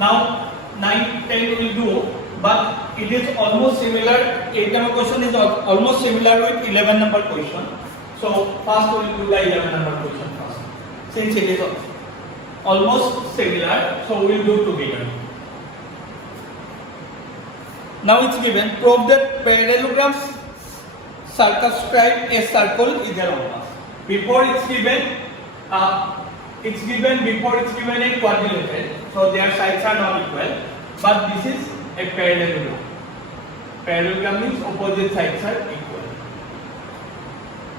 Now 9, 10 we will do, but it is almost similar. 8 number question is almost similar with 11 number question. So first we will do the 11 number question first. Since it is almost similar, so we will do together. Now it's given, prove that parallelograms circumscribe a circle is a rhombus. Before it's given before it's given a quadrilateral, so their sides are not equal, but this is a parallelogram. Parallelogram means opposite sides are equal.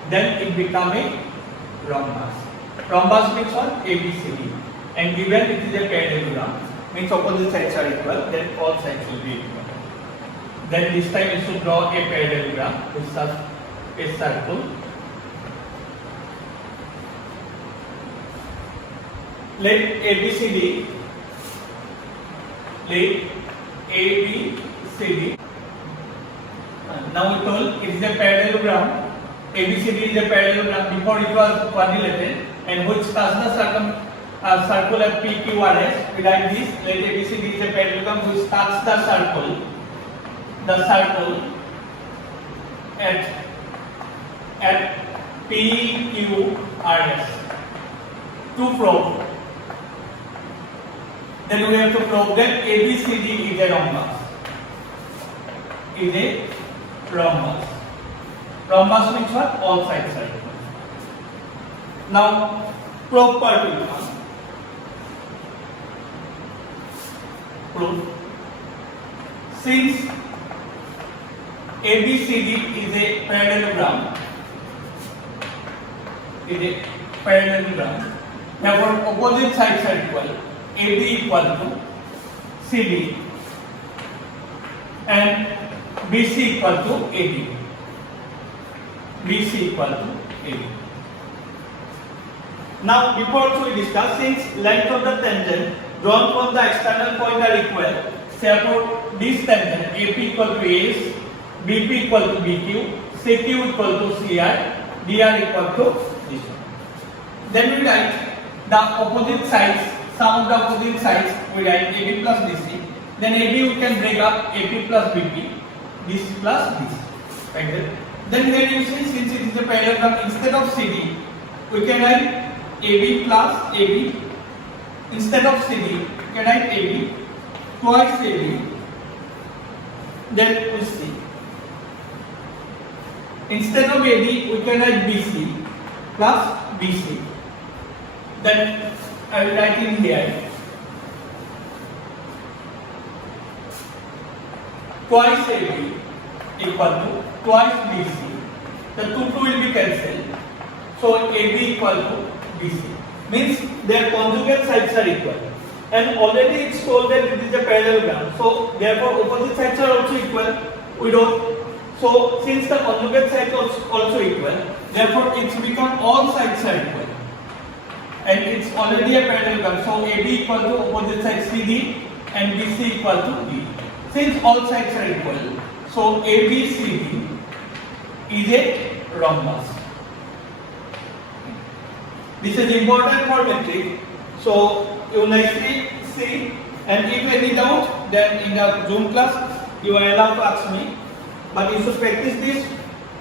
Then it becomes a rhombus. Rhombus means what? ABCD. And given it is a parallelogram, means opposite sides are equal, then all sides will be equal. Then this time we should draw a parallelogram which is a circle. Let ABCD, now we told it is a parallelogram. ABCD is a parallelogram. Before it was quadrilateral, and which touch the circle at PQRS. We write this. Let ABCD is a parallelogram which touch the circle at PQRS. To prove, then we have to prove that ABCD is a rhombus. Rhombus means what? All sides are equal. Now, property. Proof. Since ABCD is a parallelogram, therefore opposite sides are equal. AB equal to CD and BC equal to AD. Now before also we discussed, since length of the tangent drawn from the external point are equal, therefore this tangent AP equal to AS, BP equal to BQ, CQ equal to CR, DR equal to this one. Then we write the opposite sides, sum of the opposite sides, we write AB plus BC. Then AB we can break up AP plus BP, this plus this. Like that. Then here you see, since it is a parallelogram, instead of CD, we can write AB plus AB. Instead of CD, we can write AB twice AB. Then we see. Instead of AD, we can write BC plus BC. Then I will write in here twice AB equal to twice BC. The two will be cancelled. So AB equal to BC. Means their conjugate sides are equal. And already it's told that it is a parallelogram. So therefore opposite sides are also equal. We don't. So since the conjugate side is also equal, therefore it's become all sides are equal. And it's already a parallelogram. So AB equal to opposite side CD and BC equal to D. Since all sides are equal, so ABCD is a rhombus. This is important for metric. So you nicely see, and if any doubt, then in the Zoom class you are allowed to ask me. But you should practice this.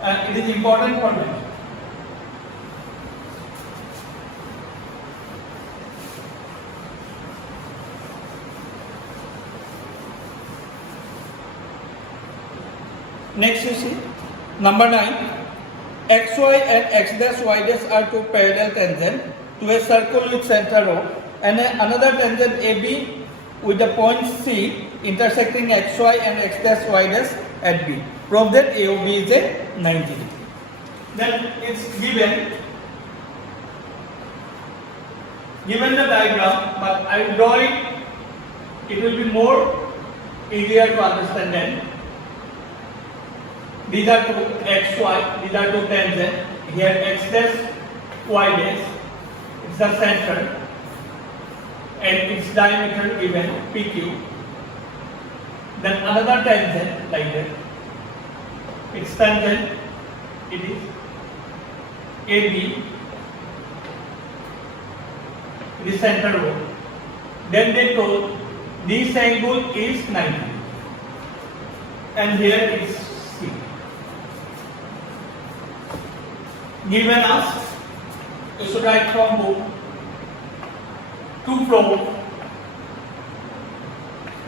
It is important for metric. Next you see, number 9, xy and x dash y dash are two parallel tangents to a circle with center O, and another tangent AB with the point C intersecting xy and x dash y dash at B. Prove that AOB is a 90 degree. Then it's given the diagram, but I will draw it. It will be more easier to understand then. These are two xy, these are two tangents. Here x dash, y dash, it's the center, and its diameter given PQ. Then another tangent like that. Its tangent, it is AB, it is center O. Then they told this angle is 90 and here is C. Given us, you should write from book to from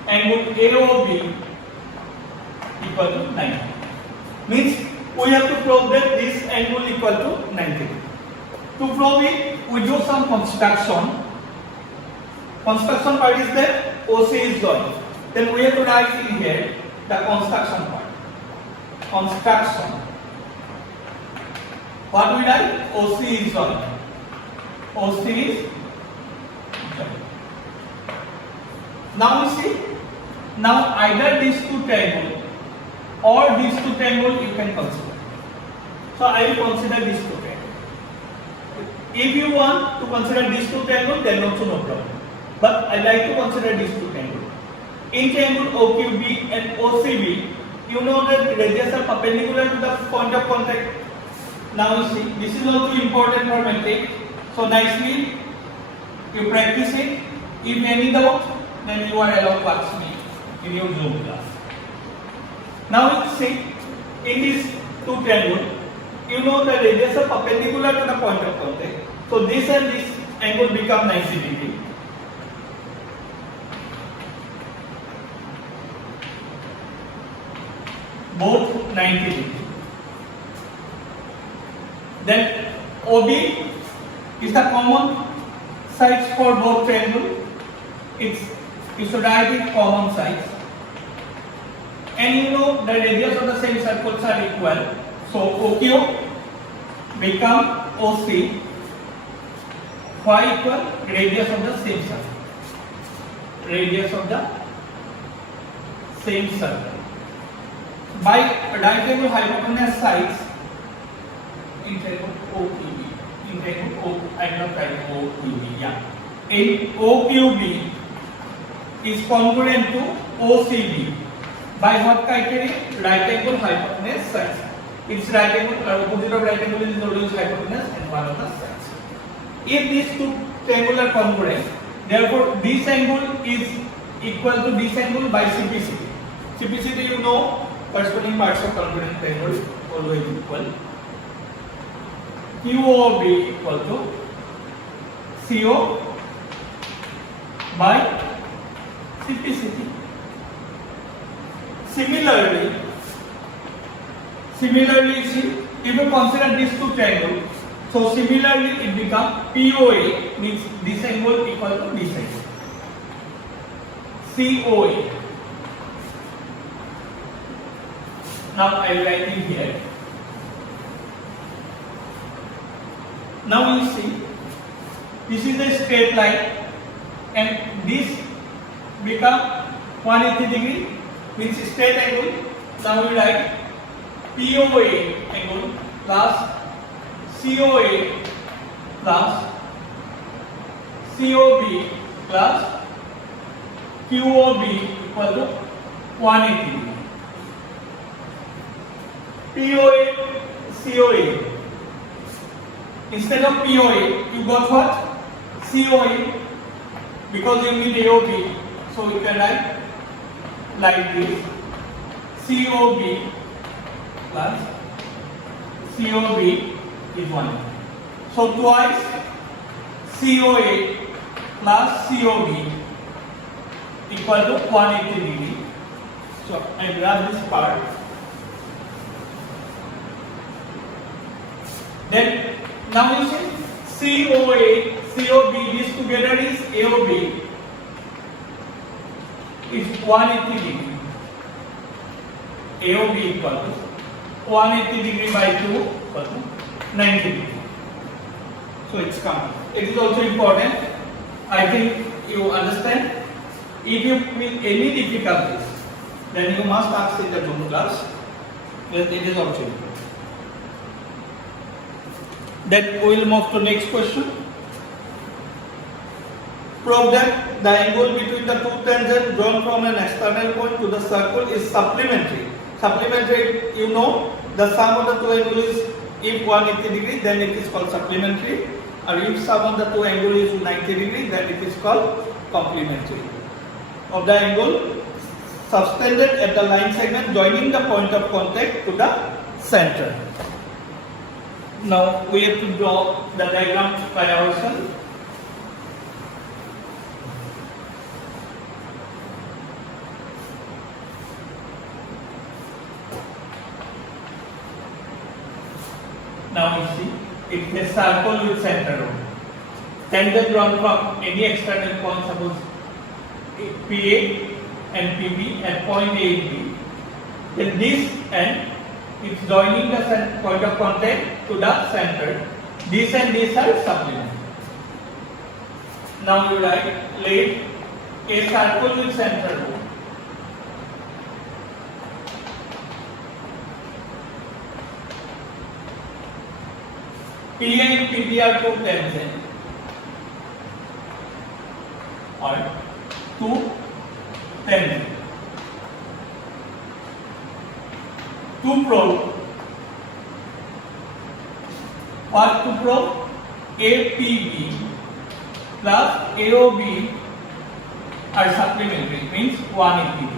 angle AOB equal to 90. Means we have to prove that this angle equal to 90. To prove it, we do some construction. Construction part is there, OC is joined. Then we have to write in here the construction part. Construction. What we write? OC is joined. OC is joined. Now you see, now either these two triangles or these two triangles you can consider. So I will consider these two triangles. If you want to consider these two triangles, then also no problem. But I like to consider these two triangles. In triangle OQB and OCB, you know that the radius are perpendicular to the point of contact. Now you see, this is also important for metric. So nicely, you practice it. If any doubt, then you are allowed to ask me in your Zoom class. Now you see, in these two triangles, you know the radius are perpendicular to the point of contact. So this and this angle become 90 degree. Both 90 degree. Then OB is the common sides for both triangles. You should write it common sides. And you know the radius of the same circles are equal. So OQ become OC. Why equal? Radius of the same circle. Radius of the same circle. By right angle hypotenuse sides, in triangle OQB, in triangle OQB, yeah. In OQB is congruent to OCB. By what criteria? Right angle hypotenuse sides. Its right angle, opposite of right angle is always hypotenuse and one of the sides. If these two triangles are congruent, therefore this angle is equal to this angle by CPCT. CPCT you know, corresponding parts of congruent triangle always equal. QOB equal to CO by CPCT. Similarly, see, if you consider these two triangles, so similarly it becomes POA, means this angle equal to this angle. COA. Now I will write in here. Now you see, this is a straight line and this become 180 degree, means straight angle. Now we write POA angle plus COA plus COB plus QOB equal to 180 degree. POA, COA. Instead of POA, you got what? COA, because you need AOB. So you can write like this. COB plus COB is 1. So twice COA plus COB equal to 180 degree. So I grab this part. Then now you see COA, COB, this together is AOB, is 180 degree. AOB equal to 180 degree by 2 equal to 90 degree. So it's come. It is also important. I think you understand. If you feel any difficulties, then you must ask in the Zoom class. But it is also important. Then we will move to next question. Prove that the angle between the two tangents drawn from an external point to the circle is supplementary. Supplementary, you know, the sum of the two angles is, if 180 degree, then it is called supplementary. Or if sum of the two angles is 90 degree, then it is called complementary. of the angle subtended at the line segment joining the point of contact to the center. Now we have to draw the diagram by ourselves. Now you see, it is a circle with center. Tangent drawn from any external point, suppose PA and PB at point A and B. Then this end is joining the point of contact to the center. This and this are supplementary. Now you write, let a circle with center O. PA and PB are two tangents or two tangents. To prove, what to prove? APB plus AOB are supplementary, means 180.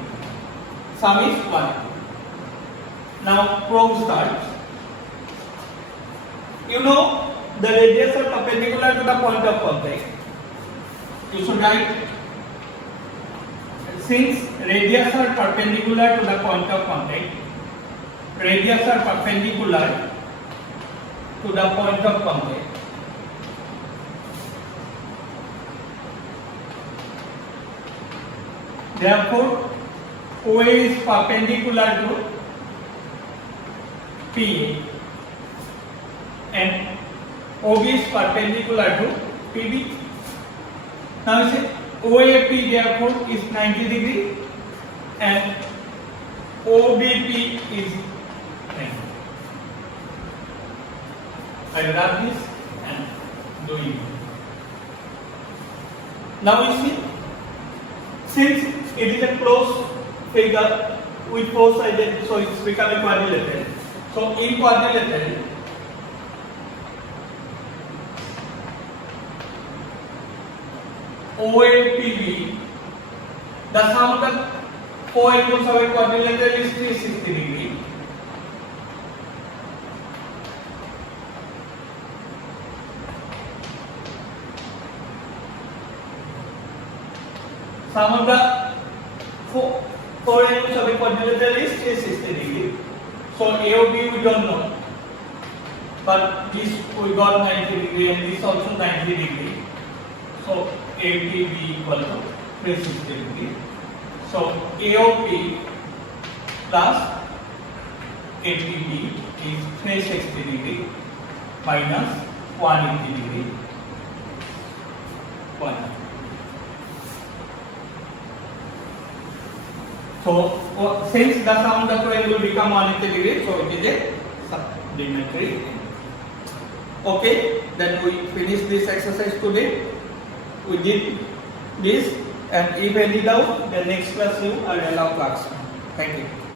Sum is 180. Now prove starts. You know the radius are perpendicular to the point of contact. You should write, since radius are perpendicular to the point of contact, radius are perpendicular to the point of contact. Therefore, OA is perpendicular to PA and OB is perpendicular to PB. Now you say OAP therefore is 90 degree and OBP is 90. I grab this and doing it. Now you see, since it is a closed figure with four sides, so it's become a quadrilateral. So in quadrilateral, OAPB, the sum of the four angles of a quadrilateral is 360 degree. Sum of the four angles of a quadrilateral is 360 degree. So AOB we don't know, but this we got 90 degree and this also 90 degree. So APB equal to 360 degree. So AOP plus APB is 360 degree minus 180 degree. 1. So since the sum of the two angles will become 180 degree, so it is a supplementary. Okay, then we finish this exercise today. We did this, and if any doubt, the next class you are allowed to ask. Thank you.